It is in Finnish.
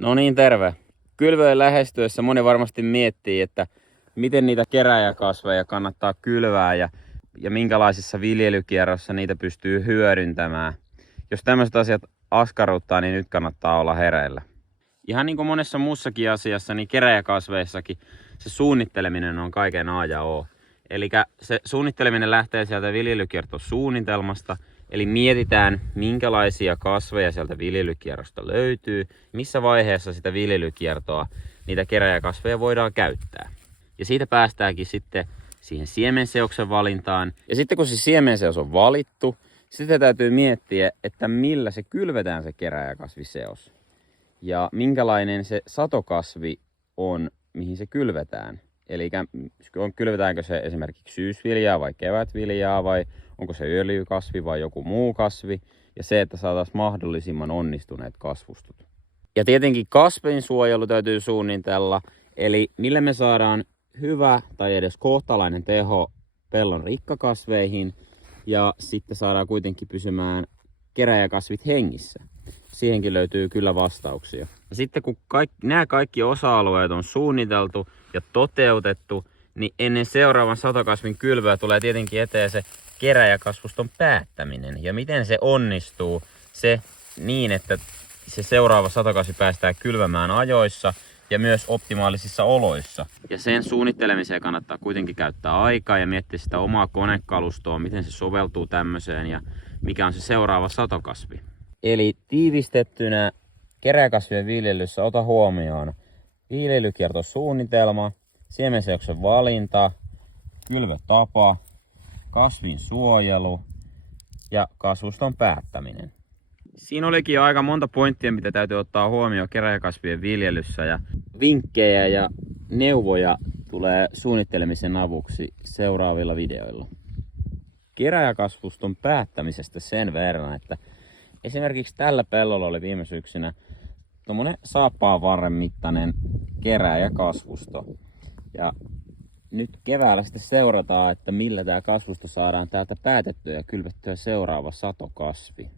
No niin, terve. Kylvöjen lähestyessä moni varmasti miettii, että miten niitä kerääjäkasveja kannattaa kylvää ja minkälaisissa viljelykierrossa niitä pystyy hyödyntämään. Jos tämmöiset asiat askarruttaa, niin nyt kannattaa olla hereillä. Ihan niin kuin monessa muussakin asiassa, niin kerääjäkasveissakin se suunnitteleminen on kaiken A ja O. Eli se suunnitteleminen lähtee sieltä viljelykiertosuunnitelmasta. Eli mietitään, minkälaisia kasveja sieltä viljelykierrosta löytyy, missä vaiheessa sitä viljelykiertoa niitä kerääjäkasveja voidaan käyttää. Ja siitä päästäänkin sitten siihen siemenseoksen valintaan. Ja sitten kun se siemenseos on valittu, sitten täytyy miettiä, että millä se kylvetään se kerääjäkasviseos. Ja minkälainen se satokasvi on, mihin se kylvetään. Eli kylvetäänkö se esimerkiksi syysviljaa vai kevätviljaa vai onko se öljykasvi vai joku muu kasvi. Ja se, että saataisiin mahdollisimman onnistuneet kasvustot. Ja tietenkin kasvinsuojelu täytyy suunnitella. Eli millä me saadaan hyvä tai edes kohtalainen teho pellon rikkakasveihin. Ja sitten saadaan kuitenkin pysymään kerääjäkasvit hengissä. Siihenkin löytyy kyllä vastauksia. Ja sitten kun nämä kaikki osa-alueet on suunniteltu ja toteutettu, niin ennen seuraavan satokasvin kylvöä tulee tietenkin eteen se kerääjäkasvuston päättäminen. Ja miten se onnistuu se niin, että se seuraava satokasvi päästään kylvämään ajoissa ja myös optimaalisissa oloissa. Ja sen suunnittelemiseen kannattaa kuitenkin käyttää aikaa ja miettiä sitä omaa konekalustoa, miten se soveltuu tämmöiseen ja mikä on se seuraava satokasvi. Eli tiivistettynä kerääjäkasvien viljelyssä ota huomioon viljelykiertosuunnitelma, siemenseoksen valinta, kylvötapa, kasvin suojelu ja kasvuston päättäminen. Siinä olikin jo aika monta pointtia, mitä täytyy ottaa huomioon kerääjäkasvien viljelyssä ja vinkkejä ja neuvoja tulee suunnittelemisen avuksi seuraavilla videoilla. Kerääjäkasvuston päättämisestä sen verran, että esimerkiksi tällä pellolla oli viime syksynä tommonen saappaanvarren mittainen kerääjäkasvusto. Ja nyt keväällä sitten seurataan, että millä tämä kasvusto saadaan täältä päätettyä ja kylvettyä seuraava satokasvi.